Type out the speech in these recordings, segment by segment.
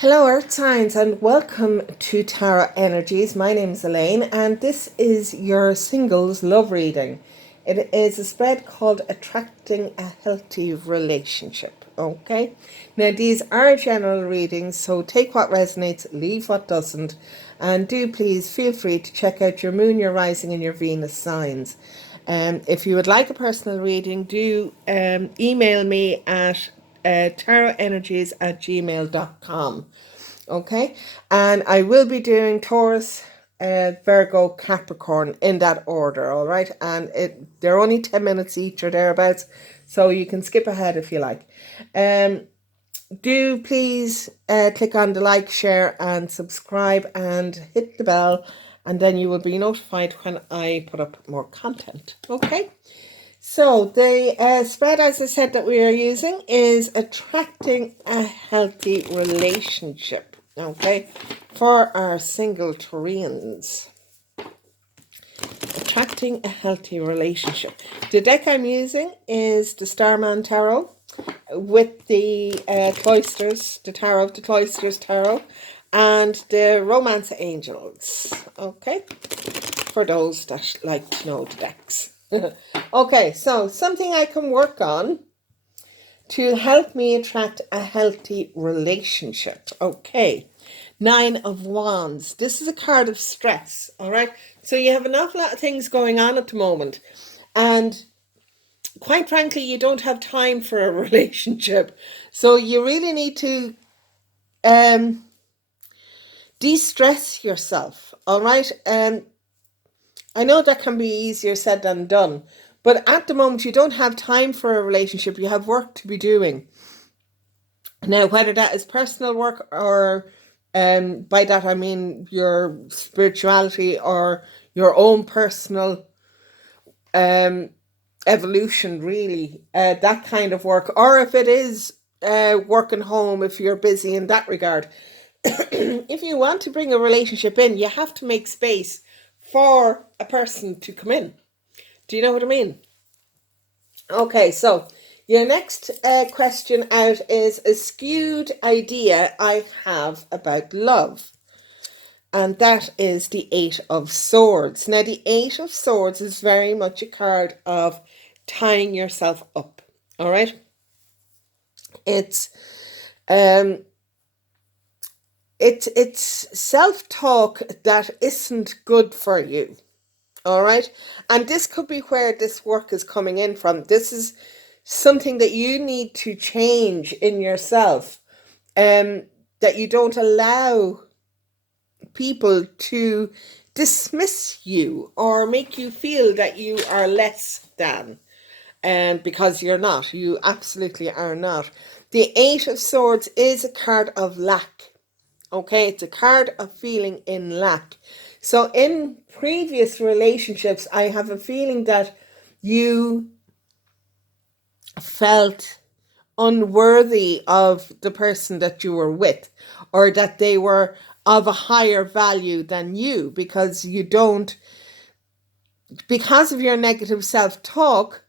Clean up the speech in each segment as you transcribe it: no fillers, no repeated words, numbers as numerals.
Hello Earth Signs and welcome to Tarot Energies. My name is Elaine and this is your singles love reading. It is a spread called Attracting a Healthy Relationship. Okay, now these are general readings, so take what resonates, leave what doesn't, and do please feel free to check out your moon, your rising and your Venus signs. If you would like a personal reading, do email me at tarotenergies@gmail.com. Okay, and I will be doing Taurus, Virgo, Capricorn in that order. All right, and they're only 10 minutes each or thereabouts, so you can skip ahead if you like. Do please click on the like, share and subscribe and hit the bell, and then you will be notified when I put up more content. Okay, so the spread, as I said, that we are using is Attracting a Healthy Relationship. Okay, for our single Taurians. Attracting a Healthy Relationship. The deck I'm using is the Starman Tarot with the Cloisters, the Tarot of the Cloisters Tarot, and the Romance Angels. Okay, for those that like to know the decks. Okay, so something I can work on to help me attract a healthy relationship. Okay, 9 of Wands. This is a card of stress, all right? So you have an awful lot of things going on at the moment. And quite frankly, you don't have time for a relationship. So you really need to de-stress yourself, all right? I know that can be easier said than done, but at the moment you don't have time for a relationship. You have work to be doing. Now, whether that is personal work or by that I mean your spirituality or your own personal evolution, really, that kind of work, or if it is working home, if you're busy in that regard. If you want to bring a relationship in, you have to make space for a person to come in. Do you know what I mean? Okay, so your next question out is a skewed idea I have about love. And that is the 8 of Swords. Now, the 8 of Swords is very much a card of tying yourself up. All right? It's self-talk that isn't good for you. All right, and this could be where this work is coming in from. This is something that you need to change in yourself, that you don't allow people to dismiss you or make you feel that you are less than, because you're not. You absolutely are not. The 8 of Swords is a card of lack. Okay, it's a card of feeling in lack. So in previous relationships, I have a feeling that you felt unworthy of the person that you were with, or that they were of a higher value than you, because you don't, because of your negative self-talk,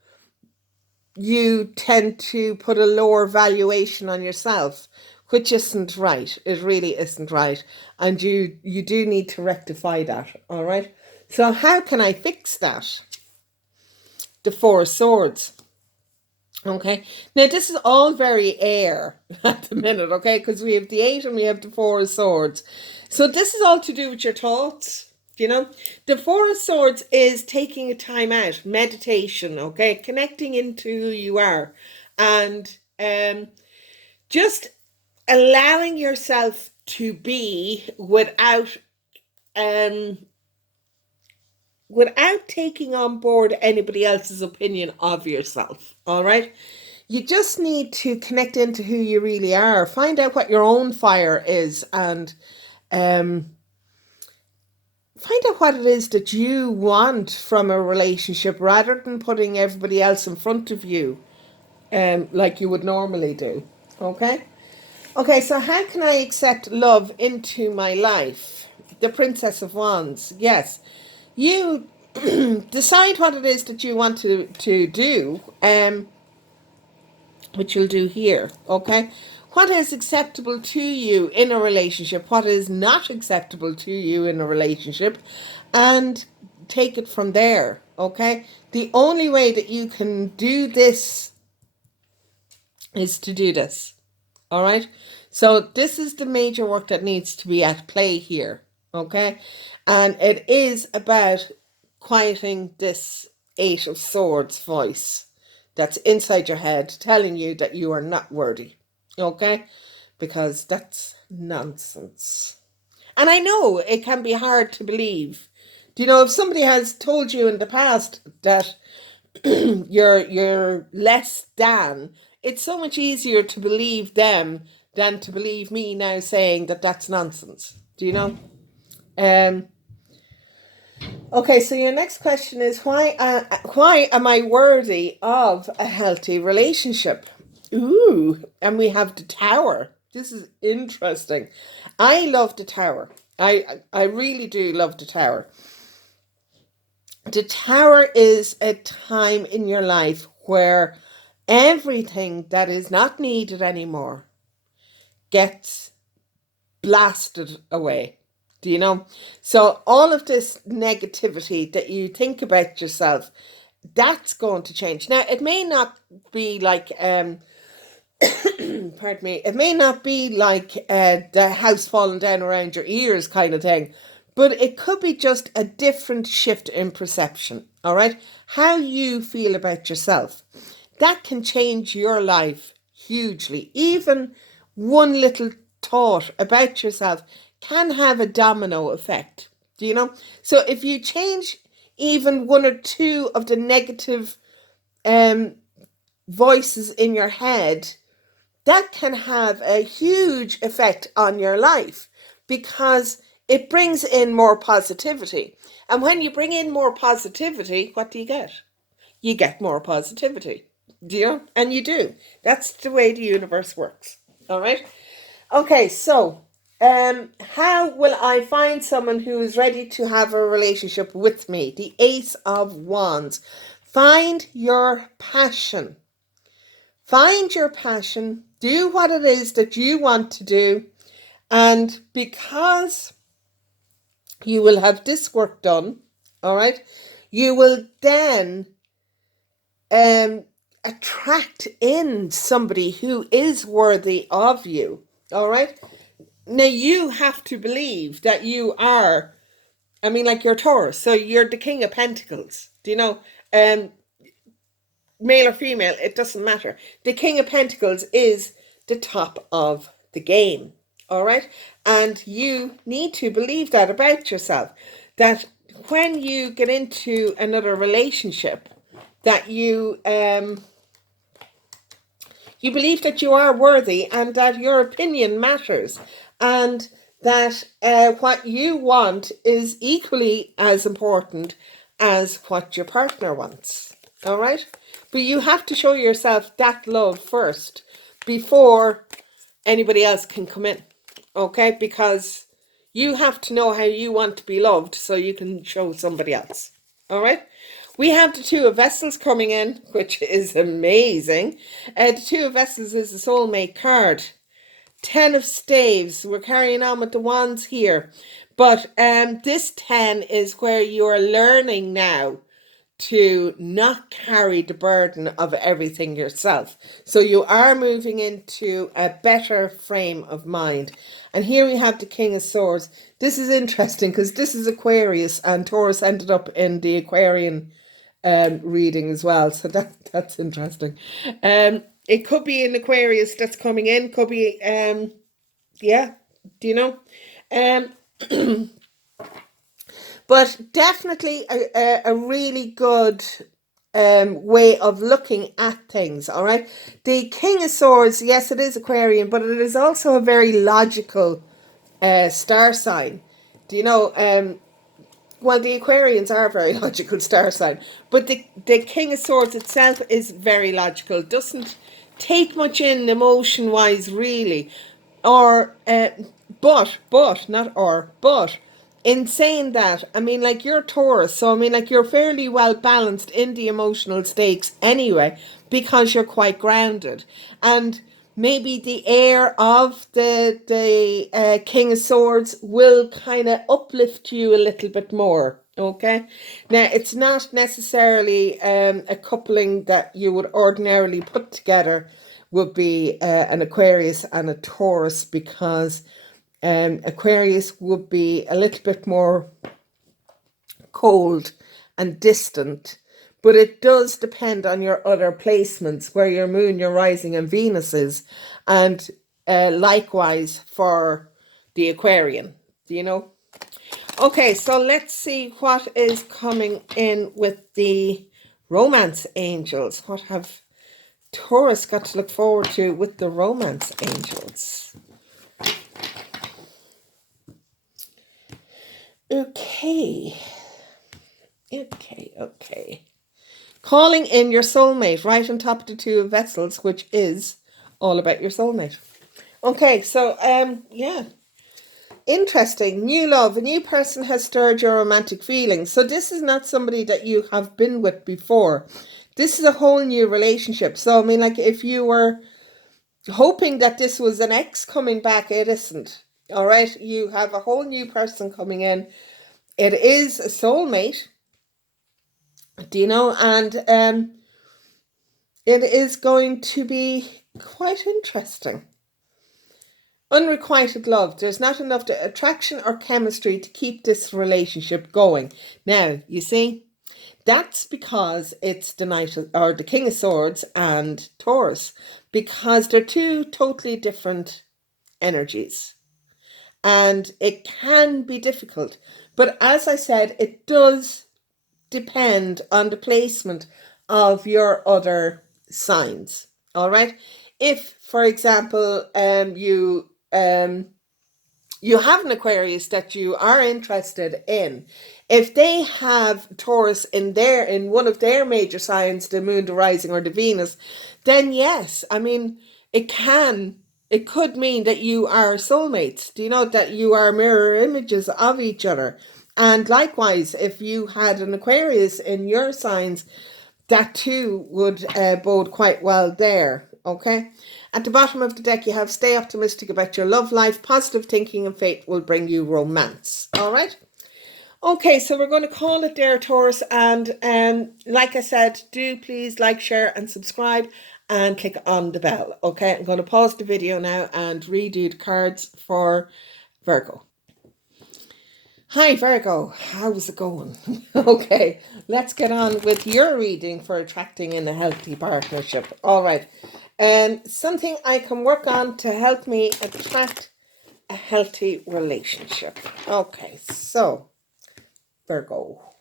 you tend to put a lower valuation on yourself, which isn't right. It really isn't right. And you do need to rectify that, all right? So how can I fix that? The 4 of Swords. Okay, now this is all very air at the minute, okay? Because we have the 8 and we have the 4 of Swords. So this is all to do with your thoughts. You know, the 4 of Swords is taking a time out, meditation, okay? Connecting into who you are. And just allowing yourself to be without taking on board anybody else's opinion of yourself. All right, you just need to connect into who you really are, find out what your own fire is, and find out what it is that you want from a relationship, rather than putting everybody else in front of you, like you would normally do. Okay, so how can I accept love into my life? The Princess of Wands. Yes, you decide what it is that you want to do, which you'll do here, okay? what is acceptable to you in a relationship, what is not acceptable to you in a relationship, and take it from there, okay? The only way that you can do this is to do this, all right? So this is the major work that needs to be at play here, okay? And it is about quieting this Eight of Swords voice that's inside your head telling you that you are not worthy, okay? Because that's nonsense. And I know it can be hard to believe. Do you know, if somebody has told you in the past that you're less than, it's so much easier to believe them than to believe me now saying that that's nonsense. Do you know? Okay, so your next question is why am I worthy of a healthy relationship? Ooh, and we have the Tower. This is interesting. I love the Tower. I really do love the Tower. The Tower is a time in your life where everything that is not needed anymore gets blasted away. Do you know? So all of this negativity that you think about yourself, that's going to change. Now, it may not be like, pardon me, it may not be like the house falling down around your ears kind of thing, but it could be just a different shift in perception, all right? How you feel about yourself. That can change your life hugely. Even one little thought about yourself can have a domino effect. Do you know? So if you change even one or two of the negative voices in your head, that can have a huge effect on your life because it brings in more positivity. And when you bring in more positivity, what do you get? You get more positivity. Do you? And you do. That's the way the universe works. All right? Okay, so how will I find someone who is ready to have a relationship with me? The Ace of Wands. Find your passion. Find your passion. Do what it is that you want to do. And because you will have this work done, all right, you will then attract in somebody who is worthy of you, all right? Now, you have to believe that you are, I mean, like you're Taurus, so you're the King of Pentacles. Do you know? Male or female, it doesn't matter. The King of Pentacles is the top of the game, all right? And you need to believe that about yourself, that when you get into another relationship, that you believe that you are worthy and that your opinion matters and that what you want is equally as important as what your partner wants. All right? But you have to show yourself that love first before anybody else can come in. Okay? Because you have to know how you want to be loved so you can show somebody else. All right? We have the Two of Vessels coming in, which is amazing. The Two of Vessels is the soulmate card. 10 of Staves. We're carrying on with the wands here. But this 10 is where you are learning now to not carry the burden of everything yourself. So you are moving into a better frame of mind. And here we have the King of Swords. This is interesting because this is Aquarius and Taurus ended up in the Aquarian reading as well. So that's interesting. It could be an Aquarius that's coming in. Could be, yeah, do you know? But definitely a really good way of looking at things, all right? The King of Swords, yes, it is Aquarian, but it is also a very logical star sign. Do you know? Well, the Aquarians are a very logical star sign, but the King of Swords itself is very logical. Doesn't take much in emotion-wise, really. Or, but, not or, but, in saying that, I mean, like, you're Taurus, so I mean, like, you're fairly well balanced in the emotional stakes anyway, because you're quite grounded. And maybe the air of the King of Swords will kind of uplift you a little bit more. Okay, now it's not necessarily a coupling that you would ordinarily put together would be an Aquarius and a Taurus, because Aquarius would be a little bit more cold and distant, but it does depend on your other placements, where your moon, your rising, and Venus is, and likewise for the Aquarian, you know. Okay, so let's see what is coming in with the romance angels. What have Taurus got to look forward to with the romance angels? Okay. Okay. Calling in your soulmate right on top of the Two of Vessels, which is all about your soulmate. Okay, so yeah. Interesting. New love. A new person has stirred your romantic feelings. So this is not somebody that you have been with before. This is a whole new relationship. So, I mean, like, if you were hoping that this was an ex coming back, it isn't. All right? You have a whole new person coming in. It is a soulmate. Do you know? And it is going to be quite interesting. Unrequited love. There's not enough attraction or chemistry to keep this relationship going. Now, you see, that's because it's the Knight or the King of Swords and Taurus, because they're two totally different energies. And it can be difficult. But as I said, it does depend on the placement of your other signs. All right. If, for example, you have an Aquarius that you are interested in, if they have Taurus in one of their major signs, the moon, the rising, or the Venus, then yes, I mean, it could mean that you are soulmates. Do you know that you are mirror images of each other? And likewise, if you had an Aquarius in your signs, that too would bode quite well there. Okay. At the bottom of the deck, you have stay optimistic about your love life. Positive thinking and faith will bring you romance. All right. Okay, so we're going to call it there, Taurus. And like I said, do please like, share, and subscribe, and click on the bell. Okay, I'm going to pause the video now and redo the cards for Virgo. Hi Virgo, how's it going? Okay, let's get on with your reading for attracting in a healthy partnership. All right, something I can work on to help me attract a healthy relationship. Okay, so Virgo,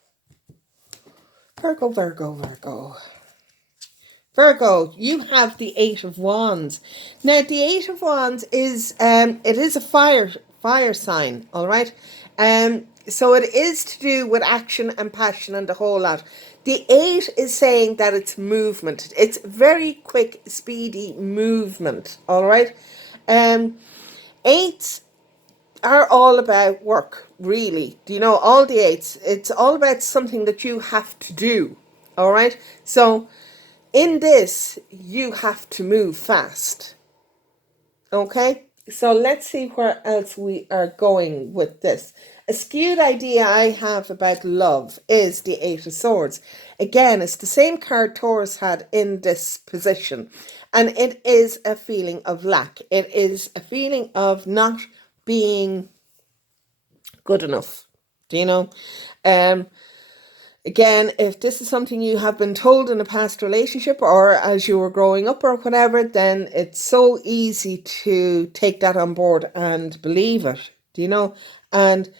you have the Eight of Wands. Now, the Eight of Wands is it is a fire sign, all right? So it is to do with action and passion and the whole lot. The 8 is saying that it's movement. It's very quick, speedy movement, all right? 8s are all about work, really. Do you know, all the 8s, it's all about something that you have to do, all right? So in this, you have to move fast. Okay? So let's see where else we are going with this. A skewed idea I have about love is the Eight of Swords. Again, it's the same card Taurus had in this position. And it is a feeling of lack. It is a feeling of not being good enough. Do you know? Again, if this is something you have been told in a past relationship or as you were growing up or whatever, then it's so easy to take that on board and believe it, do you know? And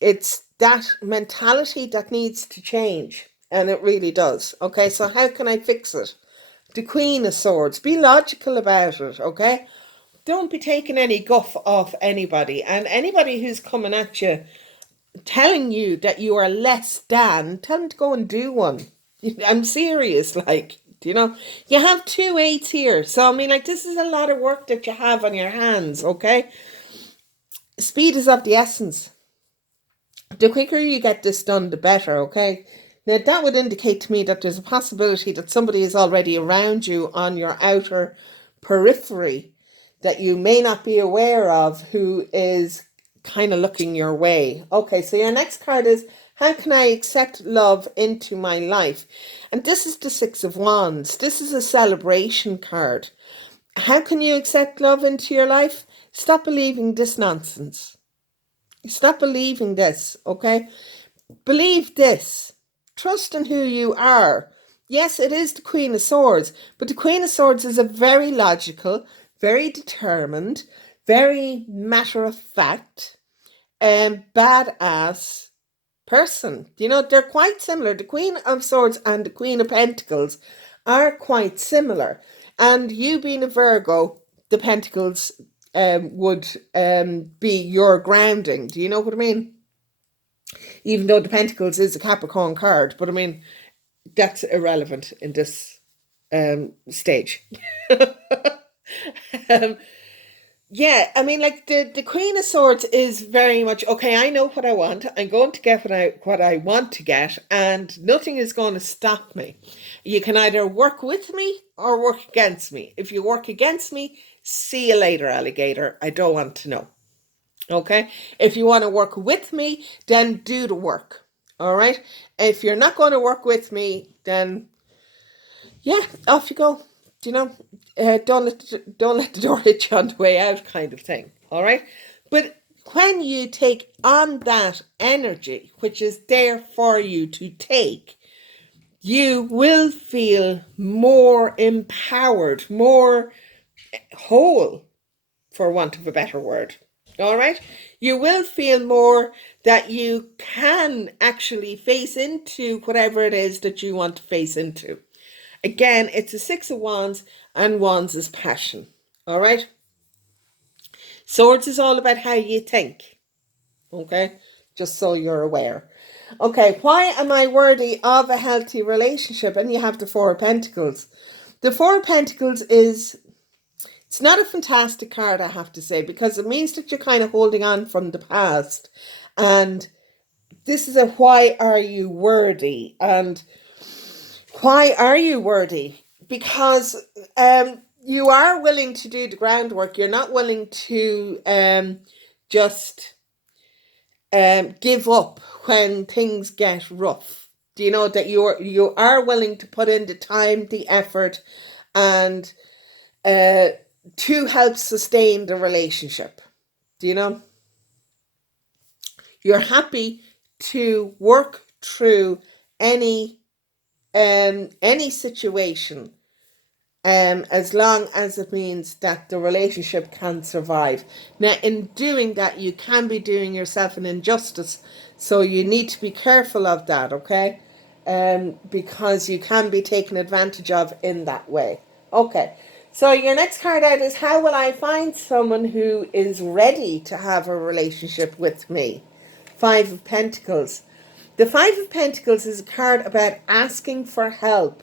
it's that mentality that needs to change, and it really does. Okay, so how can I fix it? The Queen of Swords. Be logical about it, okay? Don't be taking any guff off anybody, and anybody who's coming at you telling you that you are less than, tell them to go and do one. I'm serious, like, you know, you have 2 8s here. So, I mean, like, this is a lot of work that you have on your hands, okay? Speed is of the essence. The quicker you get this done, the better, okay? Now, that would indicate to me that there's a possibility that somebody is already around you on your outer periphery that you may not be aware of who is kind of looking your way. Okay, so your next card is, how can I accept love into my life? And this is the Six of Wands. This is a celebration card. How can you accept love into your life? Stop believing this nonsense. Stop believing this, okay? Believe this. Trust in who you are. Yes, it is the Queen of Swords, but the Queen of Swords is a very logical, very determined, very matter-of-fact, badass person. You know, they're quite similar. The Queen of Swords and the Queen of Pentacles are quite similar. And you being a Virgo, the Pentacles would be your grounding. Do you know what I mean? Even though the Pentacles is a Capricorn card, but I mean, that's irrelevant in this stage. Yeah, I mean, like the Queen of Swords is very much, okay, I know what I want. I'm going to get what I want to get, and nothing is going to stop me. You can either work with me or work against me. If you work against me, see you later, alligator. I don't want to know. Okay? If you want to work with me, then do the work. All right? If you're not going to work with me, then yeah, off you go. You know, don't let the door hit you on the way out, kind of thing. All right, but when you take on that energy, which is there for you to take, you will feel more empowered, more whole, for want of a better word. All right, you will feel more that you can actually face into whatever it is that you want to face into. Again, it's a Six of Wands, and Wands is passion. All right? Swords is all about how you think. Okay? Just so you're aware. Okay, why am I worthy of a healthy relationship? And you have the Four of Pentacles. The Four of Pentacles is, it's not a fantastic card, I have to say, because it means that you're kind of holding on from the past. And this is a why are you worthy? And why are you worthy? Because you are willing to do the groundwork. You're not willing to just give up when things get rough. Do you know that you are willing to put in the time, the effort, and to help sustain the relationship? Do you know? You're happy to work through any situation, as long as it means that the relationship can survive. Now, in doing that, you can be doing yourself an injustice, so you need to be careful of that, okay? Because you can be taken advantage of in that way. Okay, so your next card out is, how will I find someone who is ready to have a relationship with me? Five of Pentacles. The Five of Pentacles is a card about asking for help.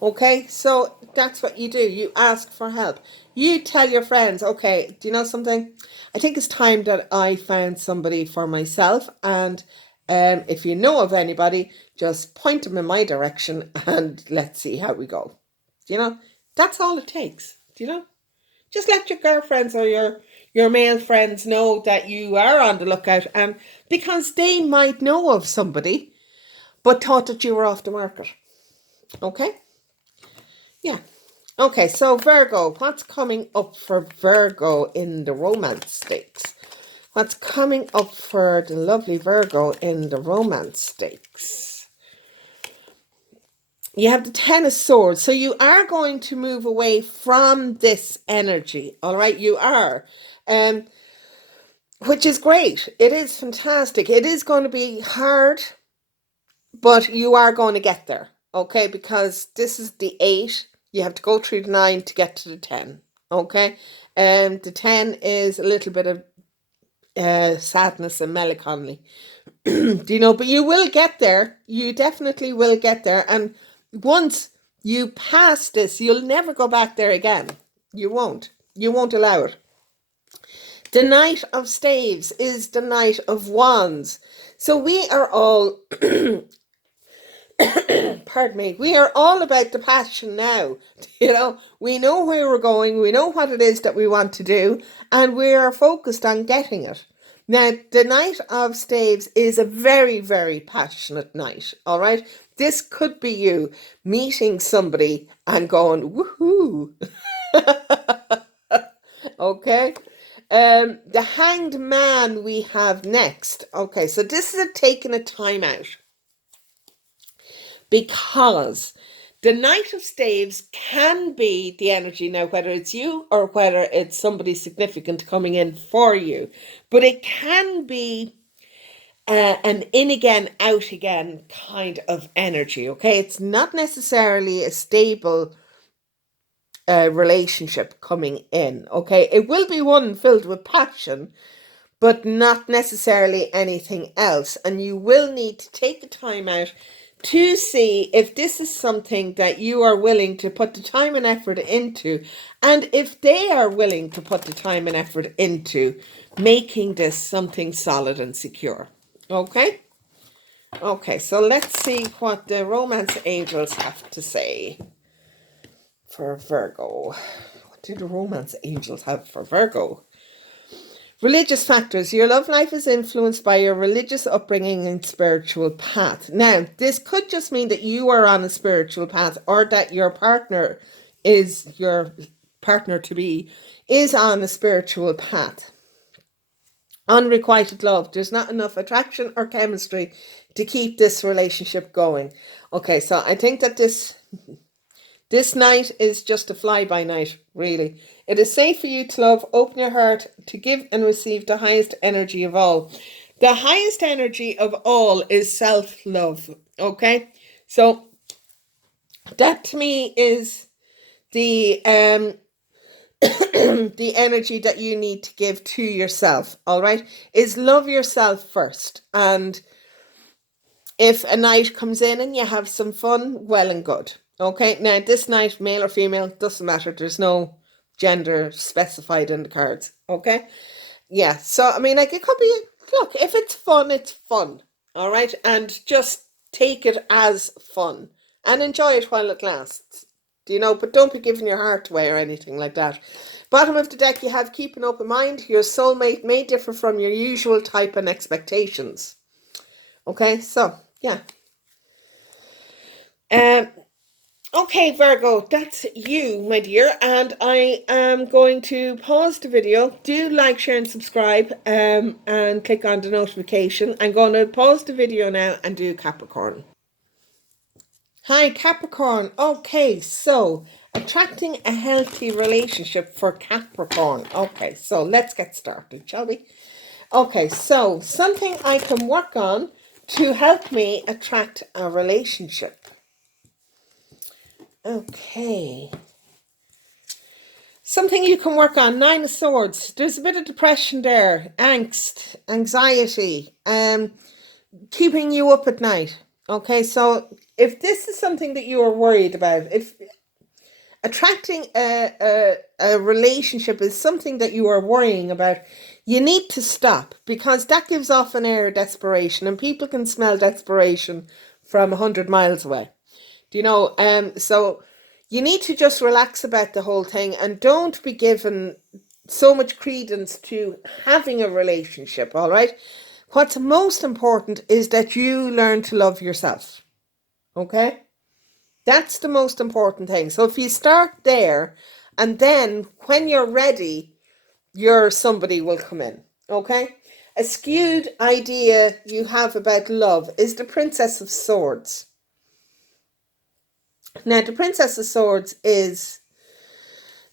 Okay, so that's what you do. You ask for help. You tell your friends, okay, do you know something? I think it's time that I found somebody for myself. And if you know of anybody, just point them in my direction and let's see how we go. You know, that's all it takes. Do you know? Just let your girlfriends or your male friends know that you are on the lookout, and because they might know of somebody but thought that you were off the market. Okay? Yeah. Okay, so Virgo, what's coming up for Virgo in the romance stakes? What's coming up for the lovely Virgo in the romance stakes? You have the Ten of Swords. So you are going to move away from this energy. All right, you are. Which is great. It is fantastic. It is going to be hard, but you are going to get there. Okay, because this is the 8. You have to go through the 9 to get to the 10. Okay, the 10 is a little bit of sadness and melancholy. Do you know? But you will get there. You definitely will get there. And once you pass this, you'll never go back there again. You won't. You won't allow it. The Knight of Staves is the Knight of Wands. So we are all, pardon pardon me, we are all about the passion now. You know, we know where we're going, we know what it is that we want to do, and we are focused on getting it. Now, the Knight of Staves is a very, very passionate knight, all right? This could be you meeting somebody and going, woohoo. Okay. The Hanged Man we have next. Okay, so this is taking a time out, because the Knight of Staves can be the energy now, whether it's you or whether it's somebody significant coming in for you, but it can be an in again, out again kind of energy. Okay, it's not necessarily a stable relationship coming in. Okay, it will be one filled with passion, but not necessarily anything else. And you will need to take the time out to see if this is something that you are willing to put the time and effort into, and if they are willing to put the time and effort into making this something solid and secure. Okay? Okay, so let's see what the romance angels have to say for Virgo. What do the romance angels have for Virgo? Religious factors. Your love life is influenced by your religious upbringing and spiritual path. Now, this could just mean that you are on a spiritual path, or that your partner to be is on a spiritual path. Unrequited love. There's not enough attraction or chemistry to keep this relationship going. Okay, so I think that this night is just a fly-by-night, really. It is safe for you to love. Open your heart to give and receive the highest energy of all. The highest energy of all is self-love, okay? So that to me is the the energy that you need to give to yourself, all right? Is love yourself first. And if a night comes in and you have some fun, well and good. Okay, now this night, male or female, doesn't matter. There's no gender specified in the cards. Okay, yeah. So I mean, like, it could be. Look, if it's fun, it's fun. All right, and just take it as fun and enjoy it while it lasts. Do you know? But don't be giving your heart away or anything like that. Bottom of the deck, you have keep an open mind. Your soulmate may differ from your usual type and expectations. Okay, so yeah. Okay, Virgo, that's you, my dear, and I am going to pause the video. Do like, share, and subscribe, and click on the notification. I'm going to pause the video now and do Capricorn. Hi, Capricorn. Okay, so attracting a healthy relationship for Capricorn. Okay, so let's get started, shall we? Okay, so something I can work on to help me attract a relationship. Okay. Something you can work on. 9 of Swords. There's a bit of depression there. Angst. Anxiety. Keeping you up at night. Okay, so if this is something that you are worried about, if attracting a relationship is something that you are worrying about, you need to stop, because that gives off an air of desperation, and people can smell desperation from 100 miles away. Do you know? So you need to just relax about the whole thing and don't be given so much credence to having a relationship, all right? What's most important is that you learn to love yourself, okay? That's the most important thing. So if you start there, and then when you're ready, somebody will come in, okay? A skewed idea you have about love is the Princess of Swords. Now, the Princess of Swords is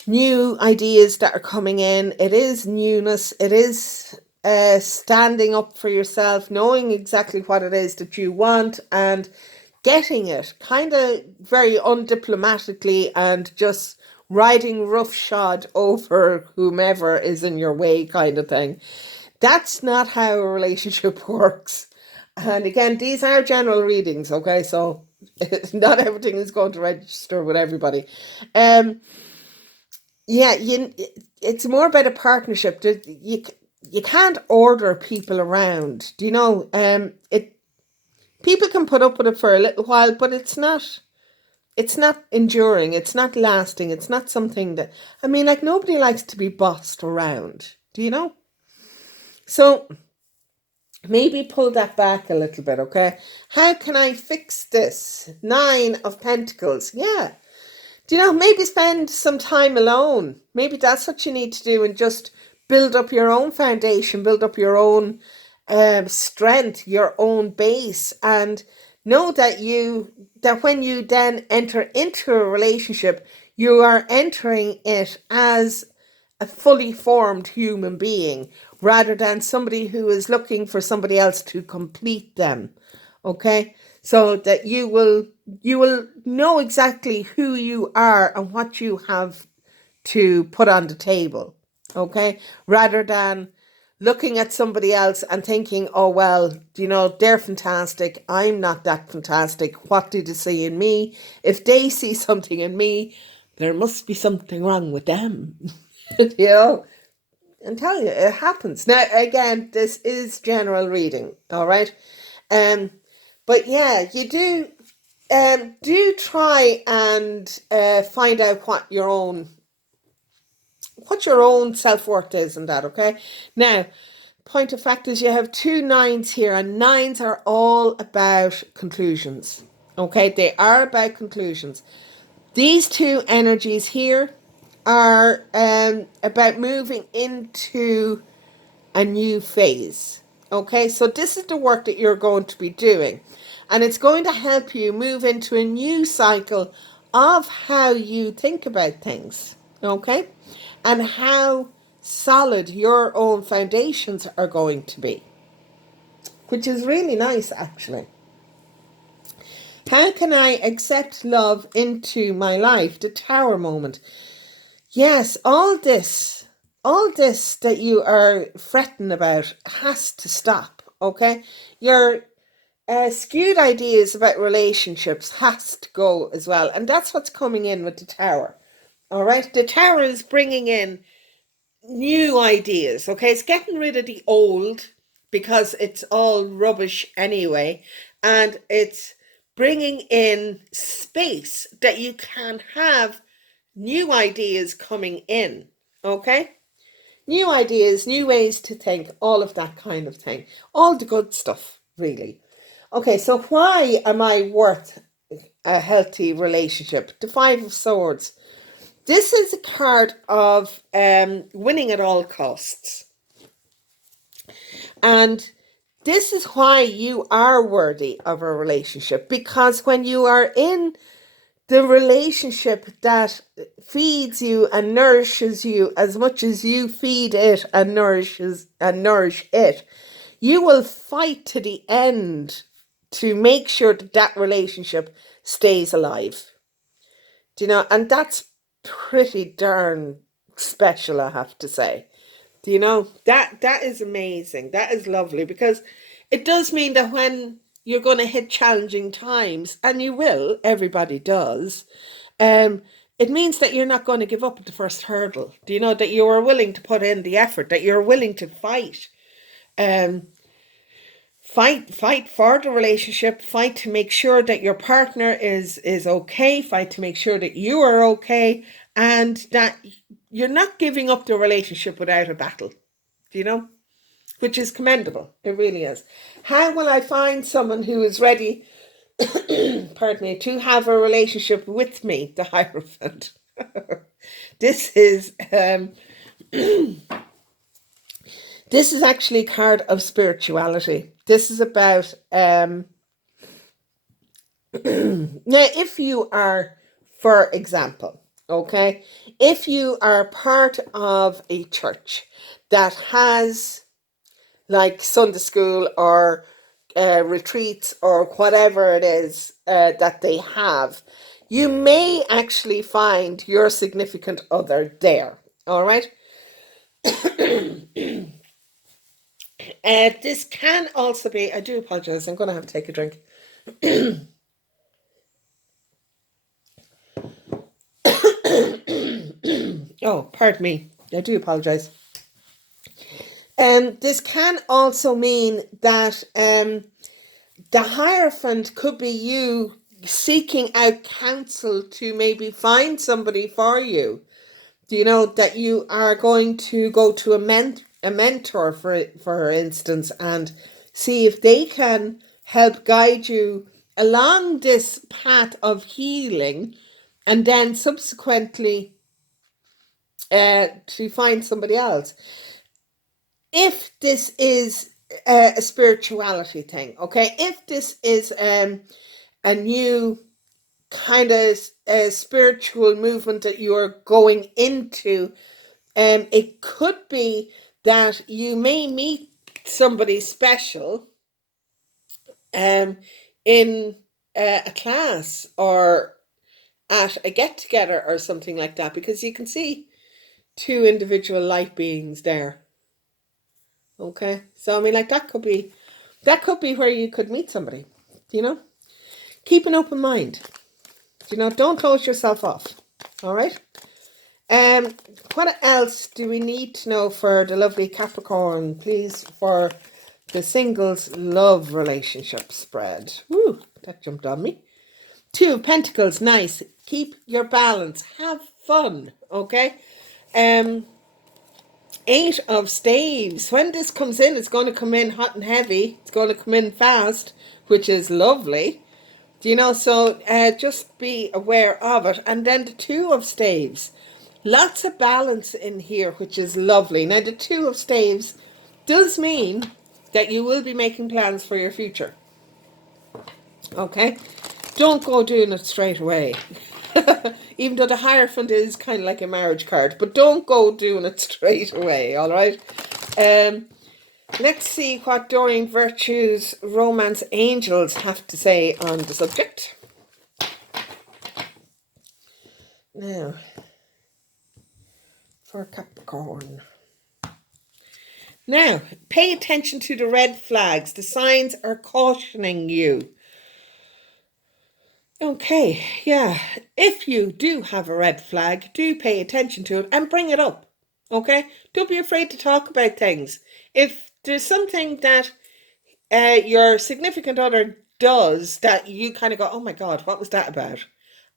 new ideas that are coming in. It is newness. It is standing up for yourself, knowing exactly what it is that you want and getting it kind of very undiplomatically and just riding roughshod over whomever is in your way kind of thing. That's not how a relationship works. And again, these are general readings, okay? So not everything is going to register with everybody. Yeah, it's more about a partnership. You can't order people around. Do you know? People can put up with it for a little while, but it's not enduring, it's not lasting, it's not something that, I mean, like, nobody likes to be bossed around, do you know? So maybe pull that back a little bit, okay? How can I fix this? 9 of Pentacles. Yeah. Do you know, maybe spend some time alone. Maybe that's what you need to do, and just build up your own foundation, build up your own strength, your own base, and know that when you then enter into a relationship, you are entering it as a fully formed human being, rather than somebody who is looking for somebody else to complete them. Okay? So that you will know exactly who you are and what you have to put on the table. Okay? Rather than looking at somebody else and thinking, oh, well, you know, they're fantastic, I'm not that fantastic, what do they see in me? If they see something in me, there must be something wrong with them. You know, and tell you, it happens. Now, again, this is general reading, all right? But yeah, you do try and find out what your own self-worth is and that, okay? Now, point of fact is you have 2 9s here, and 9s are all about conclusions, okay? They are about conclusions. These 2 energies here are about moving into a new phase. Okay, so this is the work that you're going to be doing, and it's going to help you move into a new cycle of how you think about things. Okay, and how solid your own foundations are going to be, which is really nice, actually. How can I accept love into my life? The Tower moment. Yes, all this that you are fretting about has to stop, okay? Your skewed ideas about relationships has to go as well. And that's what's coming in with the Tower, all right? The Tower is bringing in new ideas, okay? It's getting rid of the old because it's all rubbish anyway. And it's bringing in space that you can have new ideas coming in, okay? New ideas, new ways to think, all of that kind of thing. All the good stuff, really. Okay, so why am I worth a healthy relationship? The 5 of Swords. This is a card of winning at all costs. And this is why you are worthy of a relationship, because when you are in the relationship that feeds you and nourishes you as much as you feed it and nourish it, you will fight to the end to make sure that that relationship stays alive. Do you know? And that's pretty darn special, I have to say. Do you know? That is amazing. That is lovely, because it does mean that when you're going to hit challenging times, and you will, everybody does, it means that you're not going to give up at the first hurdle. Do you know, that you are willing to put in the effort, that you're willing to fight, fight for the relationship, fight to make sure that your partner is okay, fight to make sure that you are okay, and that you're not giving up the relationship without a battle. Do you know? Which is commendable. It really is. How will I find someone who is ready, pardon me, to have a relationship with me, the Hierophant? This is this is actually a card of spirituality. This is about now, if you are, for example, okay, if you are part of a church that has like Sunday school or retreats or whatever it is that they have, you may actually find your significant other there. All right. This can also be, I do apologize, I'm going to have to take a drink. Oh, pardon me. I do apologize. This can also mean that the Hierophant could be you seeking out counsel to maybe find somebody for you. Do you know that you are going to go to a mentor, for instance, and see if they can help guide you along this path of healing, and then subsequently to find somebody else. If this is a spirituality thing, okay, if this is a new kind of spiritual movement that you are going into, it could be that you may meet somebody special in a class or at a get-together or something like that, because you can see two individual light beings there. Okay, so I mean, like, that could be where you could meet somebody. You know, keep an open mind. You know, don't close yourself off. All right. What else do we need to know for the lovely Capricorn, please, for the singles love relationship spread? Woo, that jumped on me. 2 of Pentacles, nice. Keep your balance. Have fun, okay? 8 of Staves. When this comes in, it's going to come in hot and heavy. It's going to come in fast, which is lovely. You know, so just be aware of it. And then the 2 of Staves. Lots of balance in here, which is lovely. Now, the 2 of Staves does mean that you will be making plans for your future. Okay? Don't go doing it straight away. Even though the Hierophant is kind of like a marriage card. But don't go doing it straight away, all right? Let's see what Doreen Virtue's romance angels have to say on the subject. Now, for Capricorn. Now, pay attention to the red flags. The signs are cautioning you. Okay, yeah. If you do have a red flag, do pay attention to it and bring it up. Okay? Don't be afraid to talk about things. If there's something that your significant other does that you kind of go, oh my God, what was that about?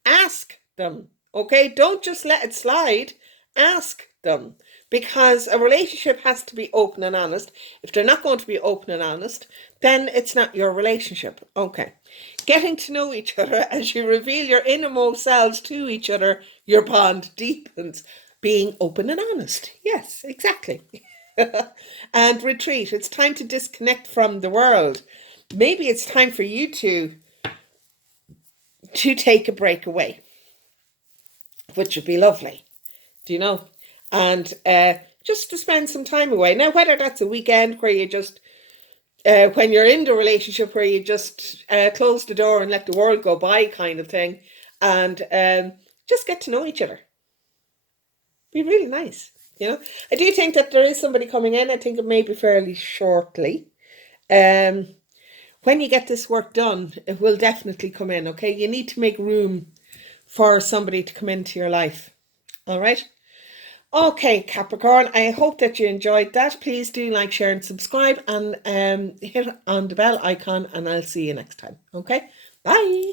Ask them. Okay? Don't just let it slide. Ask them. Because a relationship has to be open and honest. If they're not going to be open and honest, then it's not your relationship. Okay. Getting to know each other as you reveal your innermost selves to each other, your bond deepens. Being open and honest. Yes, exactly. And retreat. It's time to disconnect from the world. Maybe it's time for you to take a break away, which would be lovely. Do you know? And just to spend some time away. Now, whether that's a weekend where you just, when you're in the relationship, where you just close the door and let the world go by kind of thing, and just get to know each other. Be really nice, you know. I do think that there is somebody coming in. I think it may be fairly shortly. When you get this work done, it will definitely come in, okay? You need to make room for somebody to come into your life, all right? Okay, Capricorn, I hope that you enjoyed that. Please do like, share and subscribe, and hit on the bell icon, and I'll see you next time. Okay, bye.